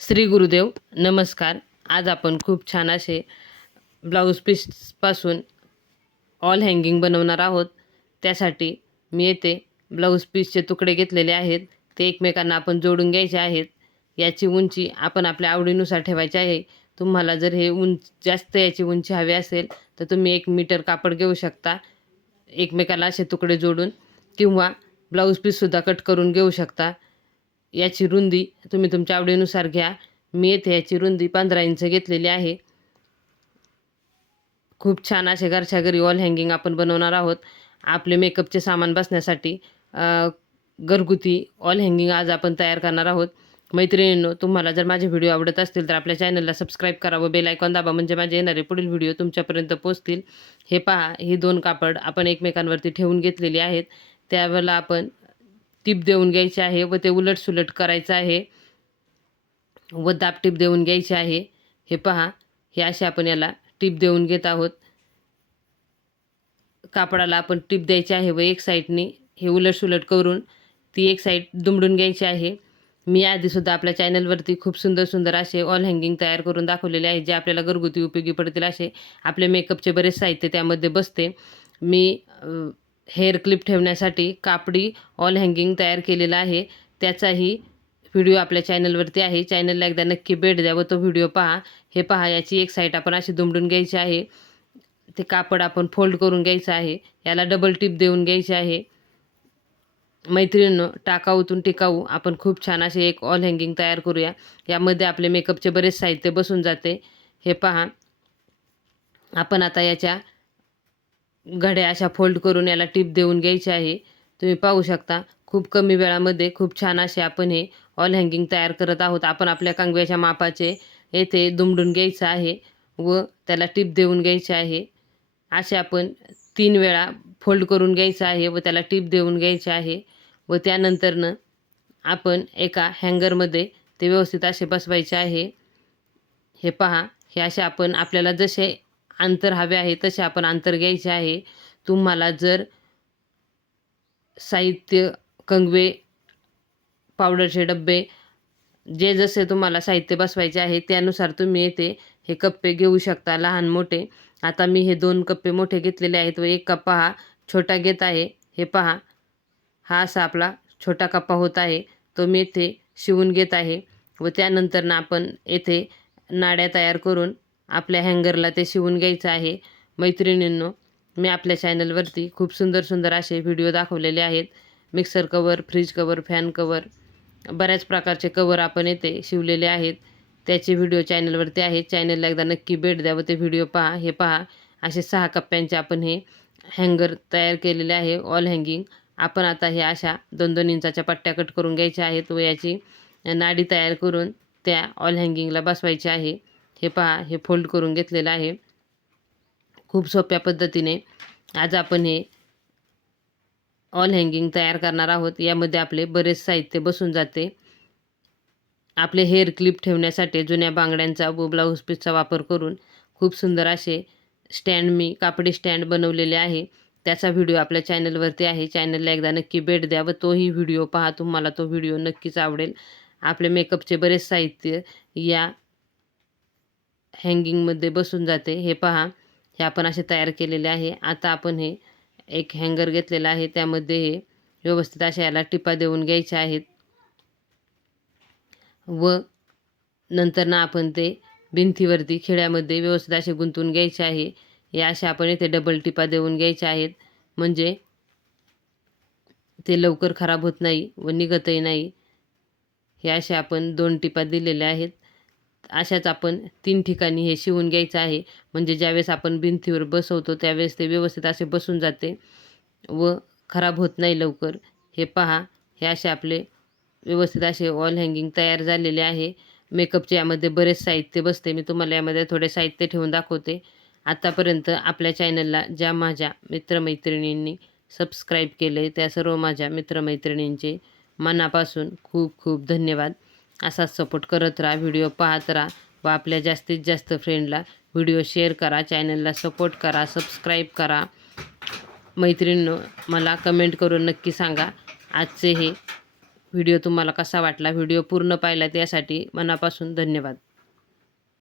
श्री गुरुदेव नमस्कार. आज आपण खूप छान असे ब्लाऊज पीसपासून ऑल हँगिंग बनवणार आहोत. त्यासाठी मी येथे ब्लाऊज पीसचे तुकडे घेतलेले आहेत. ते एकमेकांना आपण जोडून घ्यायचे आहेत. याची उंची आपण आपल्या आवडीनुसार ठेवायची आहे. तुम्हाला जर हे उंच जास्त याची उंची हवी असेल तर तुम्ही एक मीटर कापड घेऊ शकता. एकमेकाला असे तुकडे जोडून किंवा ब्लाऊज पीससुद्धा कट करून घेऊ शकता. याची रुंदी तुम्ही तुमच्या आवडीनुसार घ्या. मी येथे याची रुंदी पंधरा इंच घेतलेली आहे. खूप छान असे घरच्या घरी वॉल हँगिंग आपण बनवणार आहोत. आपले मेकअपचे सामान बसण्यासाठी घरगुती ऑल हँगिंग आज आपण तयार करणार आहोत. मैत्रिणींनो तुम्हाला जर माझे व्हिडिओ आवडत असतील तर आपल्या चॅनलला सबस्क्राईब करा व बेल आयकॉन दाबा म्हणजे माझे येणारे पुढील व्हिडिओ तुमच्यापर्यंत पोहोचतील. हे पहा ही दोन कापड आपण एकमेकांवरती ठेवून घेतलेली आहेत. त्यावेळेला आपण टीप देऊन घ्यायची आहे व ते उलट सुलट करायचं आहे. व दाब टीप देऊन घ्यायची आहे. हे पहा हे असे आपण याला टीप देऊन घेत आहोत. कापडाला आपण टीप द्यायची आहे व एक साईडने हे उलट सुलट करून ती एक साईड दुमडून घ्यायची आहे. मी आधीसुद्धा आपल्या चॅनलवरती खूप सुंदर सुंदर असे ऑल हँगिंग तयार करून दाखवलेले आहे जे आपल्याला घरगुती उपयोगी पडतील असे. आपले मेकअपचे बरेच साहित्य त्यामध्ये बसते. मी हेअर क्लिप ठेवण्यासाठी कापडी ऑल हँगिंग तयार केलेला आहे. त्याचाही व्हिडिओ आपल्या चॅनलवरती आहे. चॅनलला एकदा नक्की भेट द्या व तो व्हिडिओ पहा. हे पहा याची एक साईड आपण अशी दुमडून घ्यायची आहे. ते कापड आपण फोल्ड करून घ्यायचं आहे. याला डबल टिप देऊन घ्यायची आहे. मैत्रिणीनं टाकाऊतून टिकाऊ आपण खूप छान असे एक ऑल हँगिंग तयार करूया. यामध्ये आपले मेकअपचे बरेच साहित्य बसून जाते. हे पहा. आपण आता याच्या घड्या अशा फोल्ड करून याला टिप देऊन घ्यायची आहे. तुम्ही पाहू शकता खूप कमी वेळामध्ये खूप छान असे आपण हे ऑल हँगिंग तयार करत आहोत. आपण आपल्या कांगव्याच्या मापाचे येथे दुमडून घ्यायचं आहे व त्याला टिप देऊन घ्यायचे आहे. असे आपण तीन वेळा फोल्ड करून घ्यायचं आहे व त्याला टिप देऊन घ्यायचे आहे व त्यानंतरनं आपण एका हँगरमध्ये ते व्यवस्थित असे बसवायचे आहे. हे पहा हे असे आपण आपल्याला जसे अंतर हवे आहे तसे आपण अंतर घ्यायचे आहे. तुम्हाला जर साहित्य कंगवे पावडरचे डबे जे जसे तुम्हाला साहित्य बसवायचे आहे त्यानुसार तुम्ही येथे हे कप्पे घेऊ शकता लहान मोठे. आता मी हे दोन कप्पे मोठे घेतलेले आहेत व एक कप्पा हा छोटा घेत आहे. हे पहा हा असा आपला छोटा कप्पा होत आहे. तो मी येथे शिवून घेत आहे व त्यानंतर ना आपण येथे नाड्या तयार करून आपल्या हँगरला ते शिवून घ्यायचं आहे. मैत्रिणींनो मी आपल्या चॅनलवरती खूप सुंदर सुंदर असे व्हिडिओ दाखवलेले आहेत. Mixer cover fridge cover fan cover बऱ्याच प्रकारचे कवर आपण येथे शिवलेले आहेत. त्याचे व्हिडिओ चॅनलवरती आहेत. चॅनलला एकदा नक्की भेट द्या व ते व्हिडिओ पहा. हे पहा असे सहा कप्प्यांचे आपण हे हँगर तयार केलेले आहे. ऑल हँगिंग आपण आता हे अशा दोन दोन इंचाच्या पट्ट्या कट करून घ्यायच्या आहेत व याची नाडी तयार करून त्या ऑल हँगिंगला बसवायची आहे. हे पहा हे फोल्ड करून घेतलेलं आहे. खूप सोप्या पद्धतीने आज आपण हे ऑल हँगिंग तयार करणार आहोत. यामध्ये आपले बरेच साहित्य बसून जाते. आपले हेअर क्लिप ठेवण्यासाठी जुन्या बांगड्यांचा व ब्लाऊज पीसचा वापर करून खूप सुंदर असे स्टँड मी कापडी स्टँड बनवलेले आहे. त्याचा व्हिडिओ आपल्या चॅनलवरती आहे. चॅनलला एकदा नक्की भेट द्या व तोही व्हिडिओ पहा. तुम्हाला तो व्हिडिओ नक्कीच आवडेल. आपले मेकअपचे बरेच साहित्य या हँगिंगमध्ये बसून जाते. हे पहा हे आपण असे तयार केलेले आहे. आता आपण हे एक हँगर घेतलेला आहे. त्यामध्ये हे व्यवस्थित अशा याला टिपा देऊन घ्यायच्या आहेत. व नंतर ना आपण ते भिंतीवरती खिळ्यामध्ये व्यवस्थित असे गुंतवून घ्यायचे आहे. या अशा आपण इथे डबल टिपा देऊन घ्यायच्या आहेत. म्हणजे ते लवकर खराब होत नाही व निघतही नाही. हे असे आपण दोन टिपा दिलेल्या आहेत. अशाच आपण तीन ठिकाणी हे शिवून घ्यायचं आहे. म्हणजे ज्यावेळेस आपण भिंतीवर बसवतो त्यावेळेस ते व्यवस्थित असे बसून जाते व खराब होत नाही लवकर. हे पहा हे असे आपले व्यवस्थित असे वॉल हँगिंग तयार झालेले आहे. मेकअपचे यामध्ये बरेच साहित्य बसते. मी तुम्हाला यामध्ये थोडे साहित्य ठेवून दाखवते. आत्तापर्यंत आपल्या चॅनलला ज्या माझ्या मित्रमैत्रिणींनी सबस्क्राईब केले त्या सर्व माझ्या मित्रमैत्रिणींचे मनापासून खूप खूप धन्यवाद. असाच सपोर्ट करत राहा व्हिडिओ पाहत राहा व आपल्या जास्तीत जास्त फ्रेंडला व्हिडिओ शेअर करा चॅनलला सपोर्ट करा सबस्क्राईब करा. मैत्रिणींनो मला कमेंट करून नक्की सांगा आजचे हे व्हिडिओ तुम्हाला कसा वाटला? व्हिडिओ पूर्ण पाहिला त्यासाठी मनापासून धन्यवाद.